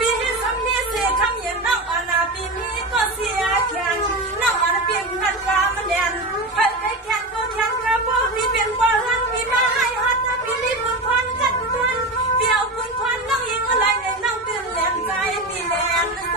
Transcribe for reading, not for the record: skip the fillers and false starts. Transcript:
ปีสำนีเสียคำเย็นน้องอนาปีนี้ก็เสียแขนน้องอนาเปลี่ยนกันกามันแดนไปไอ้แขนก็แขนกระบอกพี่เปลี่ยนบอลลันพี่มาให้ฮัทพี่รีบบุญพรกันมันเปี่ยวบุญพรน้องยิงอะไรเนี่ยน้องตื่นแหลมใจพี่แหลมใจ